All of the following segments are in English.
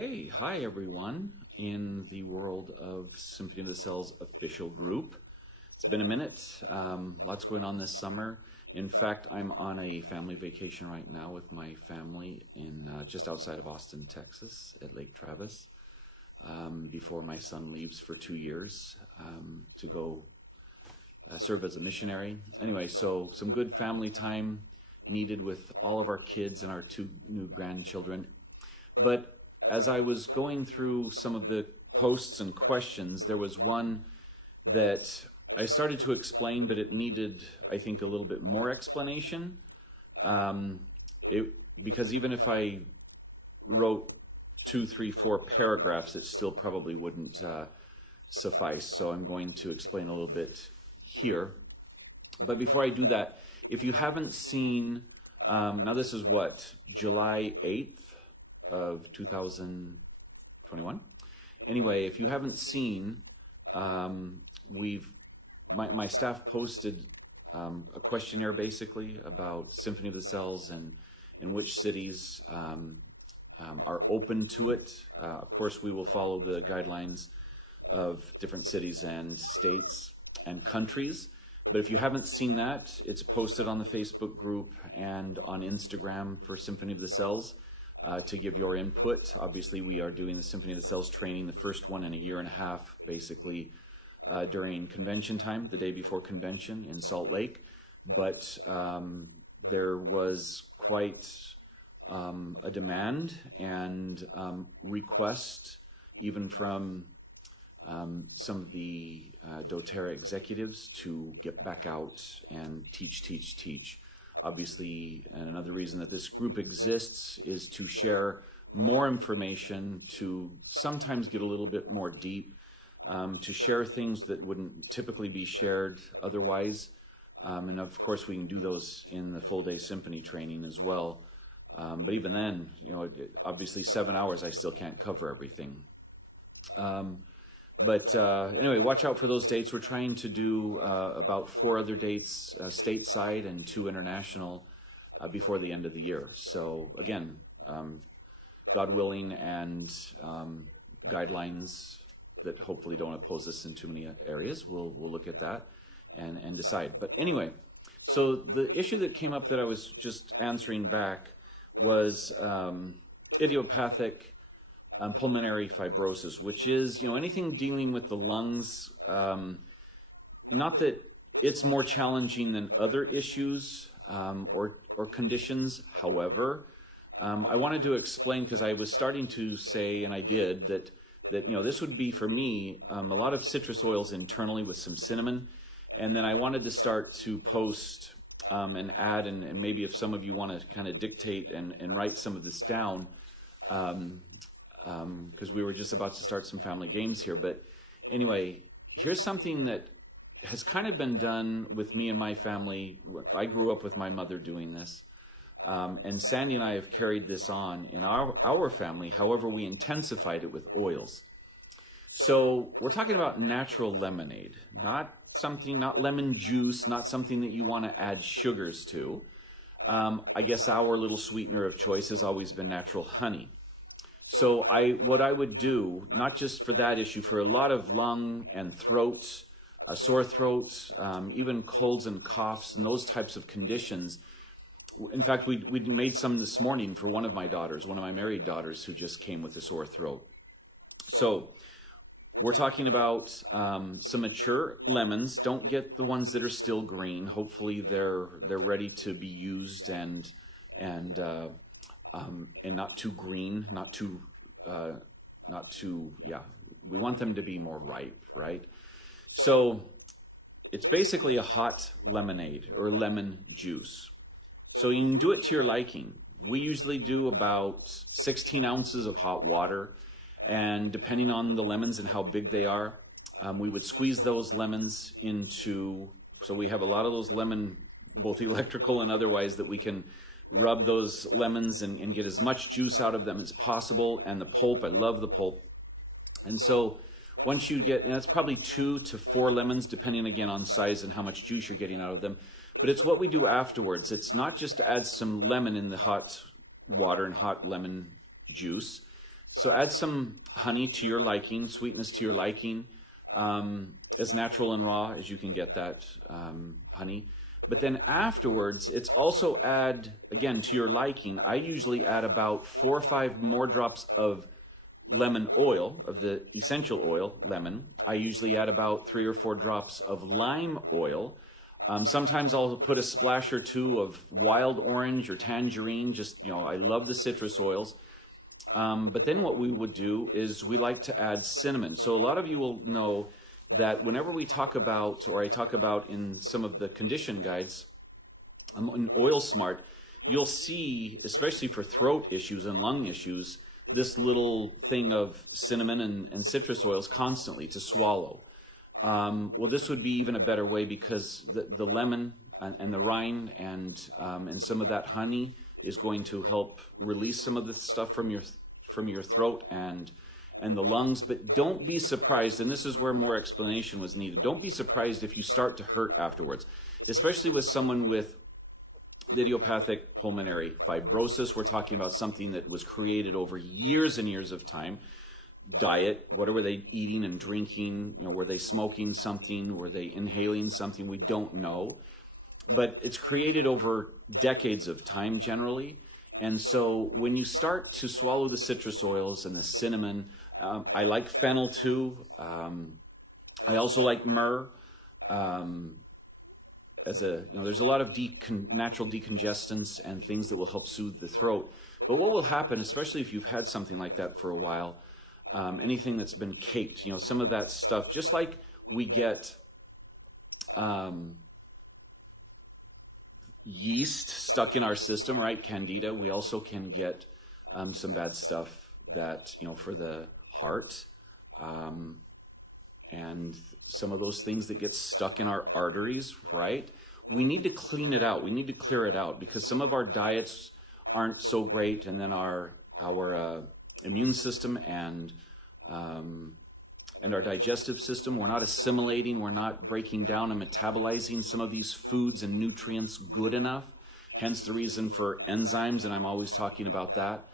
Hey, hi everyone in the world of Symphony of the Cells official group. It's been a minute, lots going on this summer. In fact, I'm on a family vacation right now with my family in just outside of Austin, Texas at Lake Travis, before my son leaves for 2 years to go serve as a missionary. Anyway, so some good family time needed with all of our kids and our 2 new grandchildren. But as I was going through some of the posts and questions, there was one that I started to explain, but it needed, I think, a little bit more explanation. Because even if I wrote 2, 3, 4 paragraphs, it still probably wouldn't suffice. So I'm going to explain a little bit here. But before I do that, if you haven't seen, now this is what, July 8th? Of 2021. Anyway, if you haven't seen, my staff posted a questionnaire basically about Symphony of the Cells and which cities are open to it. Of course, we will follow the guidelines of different cities and states and countries. But if you haven't seen that, it's posted on the Facebook group and on Instagram for Symphony of the Cells. To give your input. Obviously, we are doing the Symphony of the Cells training, the first one in a year and a half, basically, during convention time, the day before convention in Salt Lake. But there was quite a demand and request, even from some of the doTERRA executives, to get back out and teach. Obviously, and another reason that this group exists is to share more information, to sometimes get a little bit more deep, to share things that wouldn't typically be shared otherwise. And of course, we can do those in the full-day symphony training as well. But even then, you know, obviously 7 hours, I still can't cover everything. But anyway, watch out for those dates. We're trying to do about 4 other dates stateside and 2 international before the end of the year. So again, God willing, and guidelines that hopefully don't oppose us in too many areas, we'll look at that and decide. But anyway, so the issue that came up that I was just answering back was idiopathic pulmonary fibrosis, which is, anything dealing with the lungs. Not that it's more challenging than other issues or conditions. However, I wanted to explain, because I was starting to say, and I did, that this would be for me a lot of citrus oils internally with some cinnamon, and then I wanted to start to post and add, and maybe if some of you want to kind of dictate and write some of this down. Because we were just about to start some family games here. But anyway, here's something that has kind of been done with me and my family. I grew up with my mother doing this. And Sandy and I have carried this on in our family. However, we intensified it with oils. So we're talking about natural lemonade, not lemon juice, not something that you want to add sugars to. I guess our little sweetener of choice has always been natural honey. So what I would do, not just for that issue, for a lot of lung and throat, sore throats, even colds and coughs and those types of conditions. In fact, we made some this morning for one of my daughters, one of my married daughters, who just came with a sore throat. So we're talking about some mature lemons. Don't get the ones that are still green. Hopefully they're ready to be used and not too green, not too, we want them to be more ripe, right? So it's basically a hot lemonade or lemon juice. So you can do it to your liking. We usually do about 16 ounces of hot water, and depending on the lemons and how big they are, we would squeeze those lemons into, so we have a lot of those lemon, both electrical and otherwise, that we can rub those lemons and get as much juice out of them as possible. And the pulp, I love the pulp. And so once you get, and that's probably 2 to 4 lemons, depending again on size and how much juice you're getting out of them. But it's what we do afterwards. It's not just to add some lemon in the hot water and hot lemon juice. So add some honey to your liking, sweetness to your liking, as natural and raw as you can get that honey. But then afterwards, it's also add, again, to your liking. I usually add about 4 or 5 more drops of lemon oil, of the essential oil, lemon. I usually add about 3 or 4 drops of lime oil. Sometimes I'll put a splash or 2 of wild orange or tangerine. Just, I love the citrus oils. But then what we would do is we like to add cinnamon. So a lot of you will know that whenever we talk about, or I talk about in some of the condition guides, in Oil Smart, you'll see, especially for throat issues and lung issues, this little thing of cinnamon and citrus oils constantly to swallow. Well, this would be even a better way, because the lemon and the rind and some of that honey is going to help release some of the stuff from your throat and the lungs. But don't be surprised, and this is where more explanation was needed, don't be surprised if you start to hurt afterwards, especially with someone with idiopathic pulmonary fibrosis. We're talking about something that was created over years and years of time. Diet, what were they eating and drinking? Were they smoking something? Were they inhaling something? We don't know. But it's created over decades of time generally. And so when you start to swallow the citrus oils and the cinnamon, I like fennel too. I also like myrrh. There's a lot of natural decongestants and things that will help soothe the throat. But what will happen, especially if you've had something like that for a while, anything that's been caked, some of that stuff, just like we get yeast stuck in our system, right? Candida. We also can get some bad stuff that, for the heart, and some of those things that get stuck in our arteries, right? We need to clean it out. We need to clear it out, because some of our diets aren't so great, and then our immune system and our digestive system, we're not assimilating, we're not breaking down and metabolizing some of these foods and nutrients good enough. Hence the reason for enzymes, and I'm always talking about that.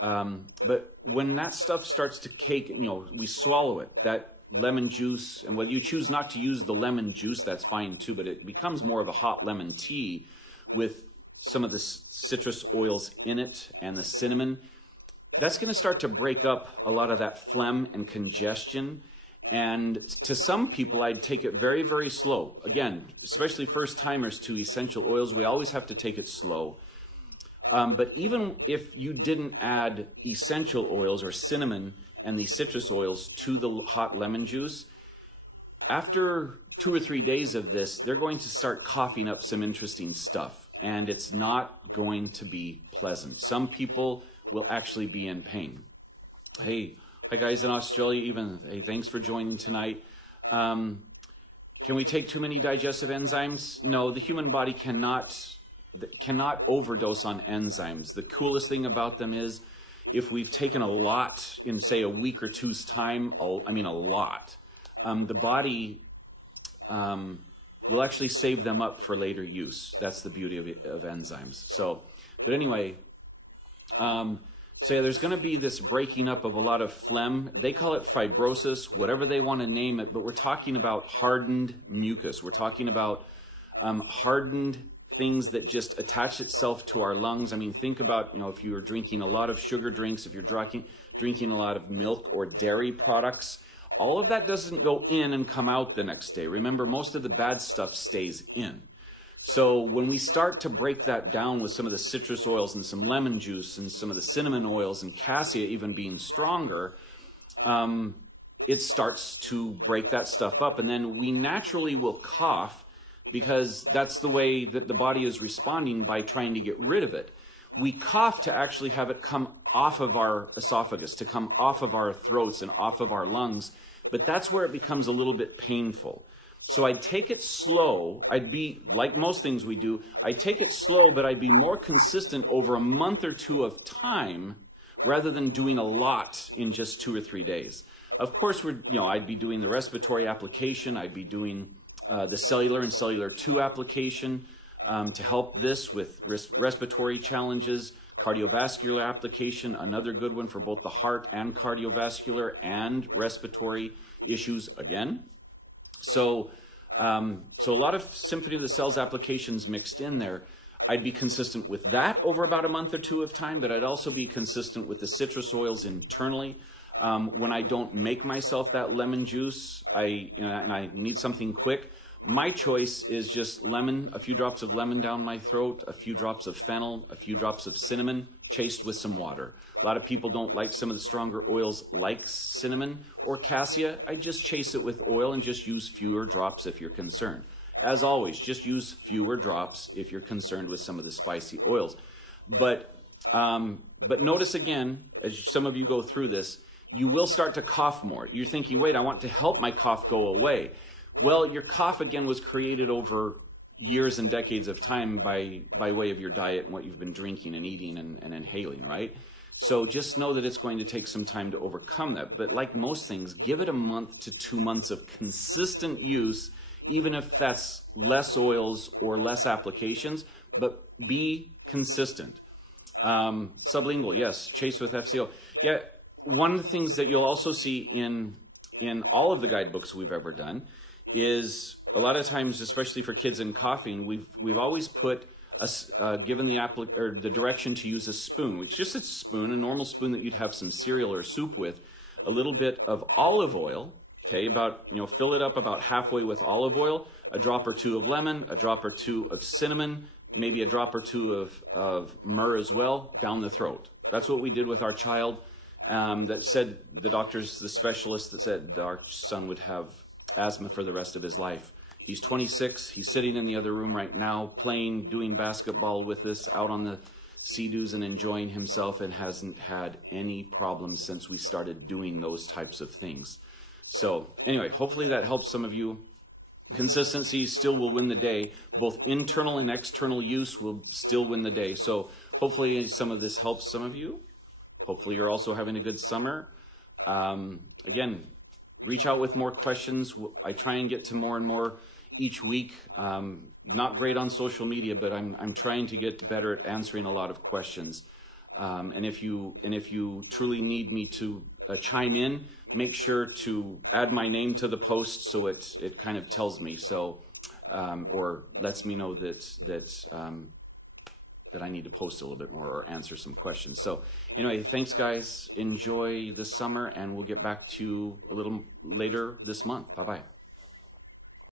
But when that stuff starts to cake, we swallow it, that lemon juice, and whether you choose not to use the lemon juice, that's fine too, but it becomes more of a hot lemon tea with some of the citrus oils in it and the cinnamon. That's going to start to break up a lot of that phlegm and congestion. And to some people, I'd take it very, very slow. Again, especially first-timers to essential oils, we always have to take it slow. But even if you didn't add essential oils or cinnamon and the citrus oils to the hot lemon juice, after 2 or 3 days of this, they're going to start coughing up some interesting stuff. And it's not going to be pleasant. Some people will actually be in pain. Hey, hi guys in Australia, even, hey, thanks for joining tonight. Can we take too many digestive enzymes? No, the human body cannot overdose on enzymes. The coolest thing about them is, if we've taken a lot in, say, a week or two's time, a lot, the body will actually save them up for later use. That's the beauty of enzymes. So, but anyway, so yeah, there's going to be this breaking up of a lot of phlegm. They call it fibrosis, whatever they want to name it, but we're talking about hardened mucus. We're talking about hardened things that just attach itself to our lungs. I mean, think about, if you were drinking a lot of sugar drinks, if you're drinking a lot of milk or dairy products, all of that doesn't go in and come out the next day. Remember, most of the bad stuff stays in. So when we start to break that down with some of the citrus oils and some lemon juice and some of the cinnamon oils and cassia even being stronger, it starts to break that stuff up. And then we naturally will cough, because that's the way that the body is responding by trying to get rid of it. We cough to actually have it come off of our esophagus, to come off of our throats and off of our lungs. But that's where it becomes a little bit painful. So I'd take it slow. I'd be, like most things we do, I'd take it slow, but I'd be more consistent over a month or 2 of time, rather than doing a lot in just 2 or 3 days. Of course, I'd be doing the respiratory application. I'd be doing the cellular and cellular 2 application to help this with respiratory challenges, Cardiovascular application, another good one for both the heart and cardiovascular and respiratory issues again. So a lot of Symphony of the Cells applications mixed in there. I'd be consistent with that over about a month or two of time, but I'd also be consistent with the citrus oils internally. When I don't make myself that lemon juice, and I need something quick, my choice is just lemon, a few drops of lemon down my throat, a few drops of fennel, a few drops of cinnamon, chased with some water. A lot of people don't like some of the stronger oils like cinnamon or cassia. I just chase it with oil and just use fewer drops if you're concerned. As always, just use fewer drops if you're concerned with some of the spicy oils. But notice again, as some of you go through this, you will start to cough more. You're thinking, wait, I want to help my cough go away. Well, your cough, again, was created over years and decades of time by way of your diet and what you've been drinking and eating and inhaling, right? So just know that it's going to take some time to overcome that. But like most things, give it a month to 2 months of consistent use, even if that's less oils or less applications, but be consistent. Sublingual, yes, chase with FCO. Yeah, one of the things that you'll also see in all of the guidebooks we've ever done is a lot of times, especially for kids and coughing, we've always put given the direction to use a spoon, which is just a spoon, a normal spoon that you'd have some cereal or soup with, a little bit of olive oil. Okay, fill it up about halfway with olive oil, a drop or two of lemon, a drop or two of cinnamon, maybe a drop or two of myrrh as well, down the throat. That's what we did with our child. That said, the doctors, the specialists that said our son would have asthma for the rest of his life. He's 26. He's sitting in the other room right now, playing, doing basketball with us, out on the sea-doos and enjoying himself, and hasn't had any problems since we started doing those types of things. So anyway, hopefully that helps some of you. Consistency still will win the day. Both internal and external use will still win the day. So hopefully some of this helps some of you. Hopefully you're also having a good summer. Again, reach out with more questions. I try and get to more and more each week. Not great on social media, but I'm trying to get better at answering a lot of questions. And if you truly need me to chime in, make sure to add my name to the post so it kind of tells me, so or lets me know that I need to post a little bit more or answer some questions. So anyway, thanks guys. Enjoy the summer, and we'll get back to you a little later this month. Bye-bye.